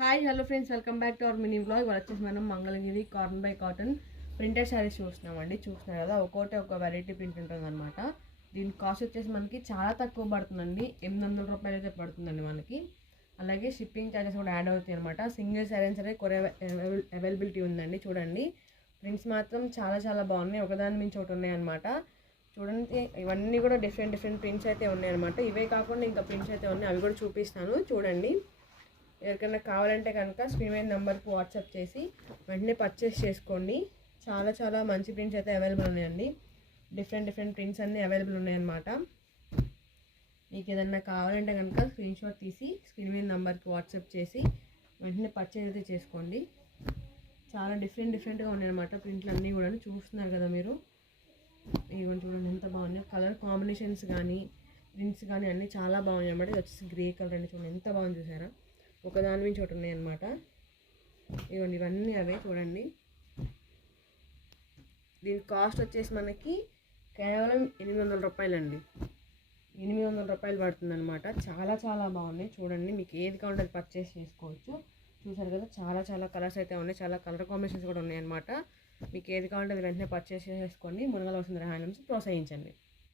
Hi hello friends, welcome back to our mini blog. ఇవాళ వచ్చేసి మనం Mangalagiri cotton by cotton printed saris చూస్తున్నామండి. చూస్తున్నారు కదా, ఒక్కోటి ఒక వెరైటీ ప్రింట్ ఉంటుంది అనమాట. దీని కాస్ట్ వచ్చేసి మనకి చాలా తక్కువ పడుతుందండి. 800 రూపాయలు అయితే పడుతుందండి మనకి. అలాగే షిప్పింగ్ ఛార్జెస్ కూడా యాడ్ అవుతాయి అనమాట. సింగిల్ శారీ సరే కొరియర్ అవైలబిలిటీ ఉందండి. చూడండి, ప్రింట్స్ మాత్రం చాలా చాలా బాగున్నాయి. ఒకదాని మించి ఒకటి ఉన్నాయి అనమాట. చూడండి, ఇవన్నీ కూడా డిఫరెంట్ ప్రింట్స్ అయితే ఉన్నాయి అనమాట. ఇవే కాకుండా ఇంకా ప్రింట్స్ అయితే ఉన్నాయి, అవి కూడా చూపిస్తాను చూడండి. ఎవరికైనా కావాలంటే కనుక స్క్రీన్ మీద నెంబర్కి వాట్సాప్ చేసి వెంటనే పర్చేస్ చేసుకోండి. చాలా చాలా మంచి ప్రింట్స్ అయితే అవైలబుల్ ఉన్నాయండి. డిఫరెంట్ ప్రింట్స్ అన్నీ అవైలబుల్ ఉన్నాయన్నమాట. మీకు ఏదన్నా కావాలంటే కనుక స్క్రీన్ షాట్ తీసి స్క్రీన్ మీద నెంబర్కి వాట్సాప్ చేసి వెంటనే పర్చేస్ అయితే చేసుకోండి. చాలా డిఫరెంట్గా ఉన్నాయన్నమాట ప్రింట్లు అన్నీ కూడా. చూస్తున్నారు కదా మీరు, ఇవన్నీ చూడండి ఎంత బాగున్నాయి. కలర్ కాంబినేషన్స్ కానీ ప్రింట్స్ కానీ అన్నీ చాలా బాగున్నాయి అన్నమాట. ఇది వచ్చేసి గ్రే కలర్ అండి. చూడండి ఎంత బాగుంది, చూసారా? ఒకదాని నుంచి ఒకటి ఉన్నాయి అన్నమాట. ఇవన్నీ అవే చూడండి. దీని కాస్ట్ వచ్చేసి మనకి కేవలం 800 రూపాయలండి. 800 రూపాయలు పడుతుంది అనమాట. చాలా చాలా బాగున్నాయి చూడండి. మీకు ఏది కావాలంటే అది పర్చేస్ చేసుకోవచ్చు. చూసారు కదా, చాలా చాలా కలర్స్ అయితే ఉన్నాయి, చాలా కలర్ కాంబినేషన్స్ కూడా ఉన్నాయి అనమాట. మీకు ఏది కావాలంటే అది వెంటనే పర్చేస్ చేసుకోండి. మునగల వస్తుంది హ్యాండ్లూమ్స్ ప్రోత్సహించండి.